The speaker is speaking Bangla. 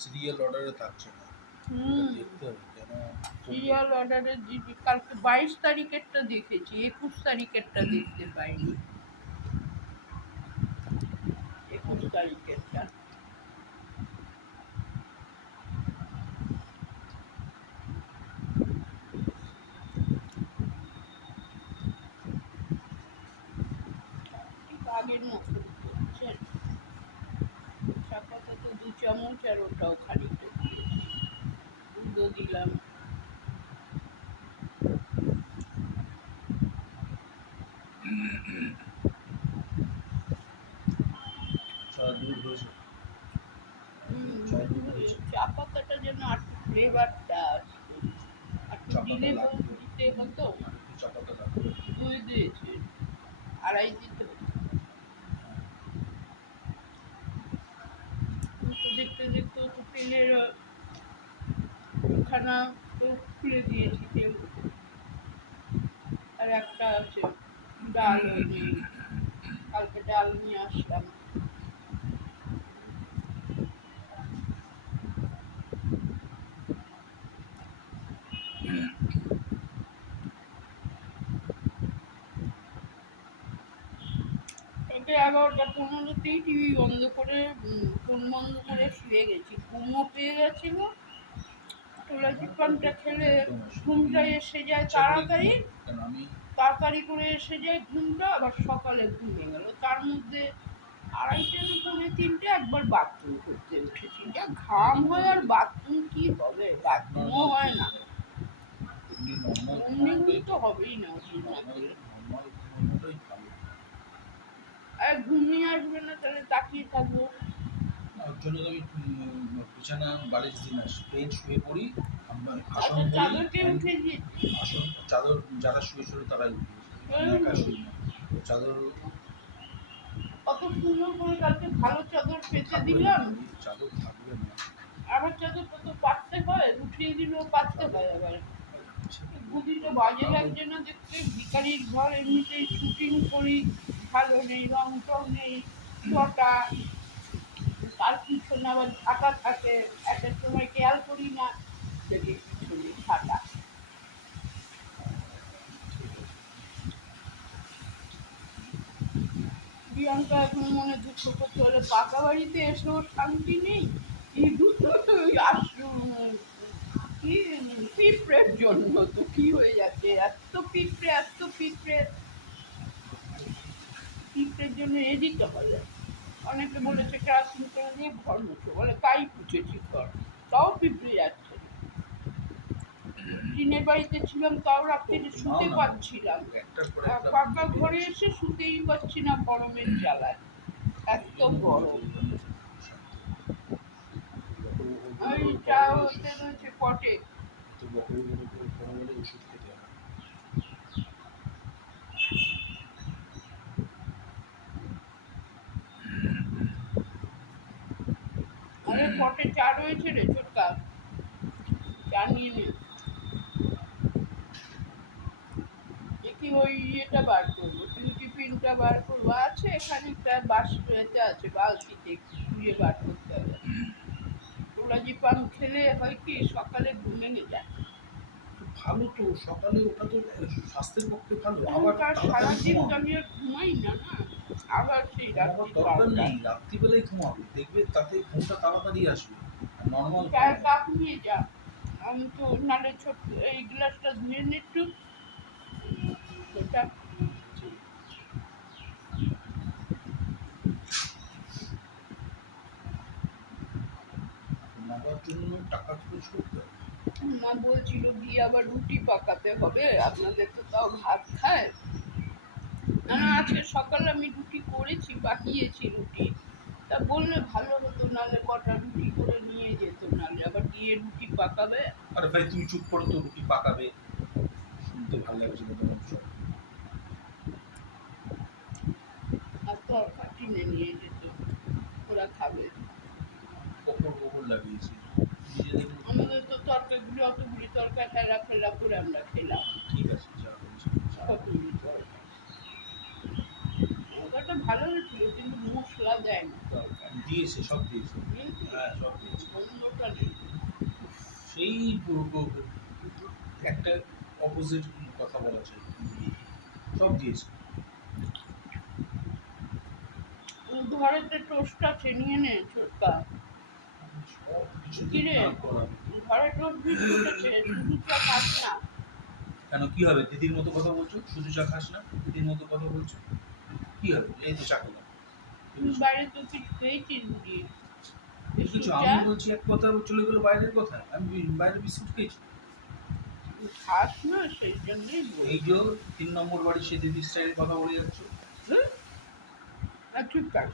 সিরিয়াল অর্ডারে থাকছে না। হুম, দেখতে হবে কেন। সিরিয়াল অর্ডারে কালকে 22 তারিখেরটা দেখেছি, 21 তারিখেরটা দেখতে পাইনি। 21 তারিখেরটা। ঠিক আগের মতো করছেন। চা পাতা তো 2 চামচ, আর ওটাও খানিকটা দিয়েছি, দুধও দিলাম। চা দুধ হয়েছে। চা পাতাটা যেন আর ফ্লেভারটা আসতো, একটু চা পাতা দিলে লাগবে, দিতে হতো। একটু চা পাতা লাগবে। দই দিয়েছে, আড়াই দিতে হতো। কিন্তু দেখতে দেখতে তো তেলের খানা তো খুলে দিয়েছি তেল, আর একটা আছে ডাল নেই, কালকে ডাল নিয়ে আসলাম। কালকে 11টা 15তেই টিভি বন্ধ করে, ফোন বন্ধ করে শুয়ে গেছি, ঘুমও পেয়ে গেছিল। টোলাজিপানটা খেলে ঘুমটা এসে যায় তাড়াতাড়ি, তাড়াতাড়ি করে এসে যায় ঘুমটা, আবার সকালে ঘুমিয়ে গেল। তার মধ্যে 2:30 না 2:45 একবার বাথরুম করতে উঠেছি, যা ঘাম হয়, আর বাথরুম কি হবে, বাথরুমও হয় না। এমনি তো হবেই না ওষুধ না খেলে। আর ঘুমিয়ে আসবে না, তাহলে তাকিয়ে থাকবো। ওর জন্য তো আমি বিছানা বালিশ দিই না, প্লেন শুয়ে পড়ি। আসন আচ্ছা, করি, চাদরকে উঠে দিয়েছি। আসন চাদর যারা শুয়েছিল তারাই উঠিয়েছে, আমি একা শুই না। চাদর কত সুন্দর করে কালকে ভালো চাদর পেতে থাকবে না, দিলাম। চাদর থাকবে না। আবার চাদরটা তো পাততে হয়, উঠিয়ে দিলেও পাততে হয়। আবার বুদ্ধিটা বাজে লাগছে না দেখতে। ভিখারির ঘর, এমনিতেই শুটিং করি, ভালো নেই, রং টং নেই, চটা, তার পিছনে আবার ঢাকা থাকে, একটা সময় খেয়াল করি না, দেখি পিছনে ঢাকা। প্রিয়াঙ্কা এখন মনে দুঃখ করতে হলে, পাকা বাড়িতে এসেও শান্তি নেই, কি পিঁপড়ের জন্য তো কি হয়ে যাচ্ছে, এত পিঁপড়ে, এত পিঁপড়ে, পিঁপড়ের জন্য দিতে হবে। অনেকে বলেছে কেরাসিন তেল দিয়ে ঘর মুছো, বলে তাই পুছেছি ঘর, তাও পিঁপড়ে যাচ্ছে। টিনের বাড়িতে ছিলাম, তাও রাত্রে শুতে পারছিলাম, পাকা ঘরে এসে শুতেই পারছি না গরমের জ্বালায়, এত গরম। ওই চা হতে রয়েছে পটে। ওষুধ খেতে হবে। আরে পটে চা রয়েছে রে ছোটকা, চা নিয়ে নে। দেখি ওই ইয়েটা বার করবো, টিফিনটা বার করবো, আছে এখানে একটা বাস্কেটে আছে, বালতিতে ধুয়ে বার করতে হবে। টোলাজি পান খেলে হয় কি, সকালে ঘুমে যায়। ভালো তো, সকালে ওটা তো স্বাস্থ্যের পক্ষে ভালো। আবার তার তাড়াতাড়ি সারাদিন ঘুমাবে। আমি আর ঘুমাই না, না আবার সেই ঘুমাবার রাত্রি দরকার নেই, রাত্রিবেলায় ঘুমাবে, দেখবে তাতে ঘুমটা তাড়াতাড়ি আসবে। নর্মাল চায়ের কাপ নিয়ে যা, আমি তো নালে ছোট এই গ্লাসটা ধুয়ে নে একটু, ওটা। ঘুমাবার জন্য টাকা খরচ করতে হবে। মা বলছিল গিয়ে আবার রুটি পাকাতে হবে, আপনাদের তো তাও ভাত খায়। আজকে সকালে আমি রুটি করেছি, পাকিয়েছি রুটি, তা বললে ভালো হতো, নালে কটা রুটি করে নিয়ে যেত, নালে আবার গিয়ে রুটি পাকাবে। আরে ভাই তুমি চুপ করো তো, রুটি পাকাবে, শুনতে ভালো লাগছে না তোমার সব। আর তরকা কিনে নিয়ে যেত, ওরা খাবে। কখন লাগিয়েছি আমাদের তো তরকারিগুলো, অতগুলি তরকারি ফেলা ফেলা করে আমরা খেলাম। ঠিক আছে, যা হয়েছে কতগুলি তরকারি, তরকারিটা ভালো হয়েছিল, কিন্তু মশলা দেয় না তরকারি। দিয়েছে, সব দিয়েছে। হ্যাঁ, সব দিয়েছে। বন্ধটা নেই। সেই পুরো একটা অপোজিট কথা বলা চাই, সব দিয়েছে। ঘরেতে টোস্টটা ছিনিয়ে নে ছোটকা। সব কিছু কি রে? না করা। ঘরে টোস্ট বিস্কুট আছে, শুধু চা খাস না। কেন, কি হবে? দিদির মতো কথা বলছো, শুধু চা খাস না, দিদির মতো কথা বলছো, কি হবে? এই তো চা খেলাম। তুই বাইরে তো কিছু খেয়েছিস গিয়ে। বিস্কুট কিছু চা আমি বলছি এক কথা, চলে গেলো বাইরের কথা। আমি বাইরে বিস্কুট খেয়েছি। খাস না, সেই জন্যই এই বলছি। যে 3 নম্বর বাড়ি, সে দিদির স্টাইলে কথা বলে যাচ্ছ। আর চুপ থাক।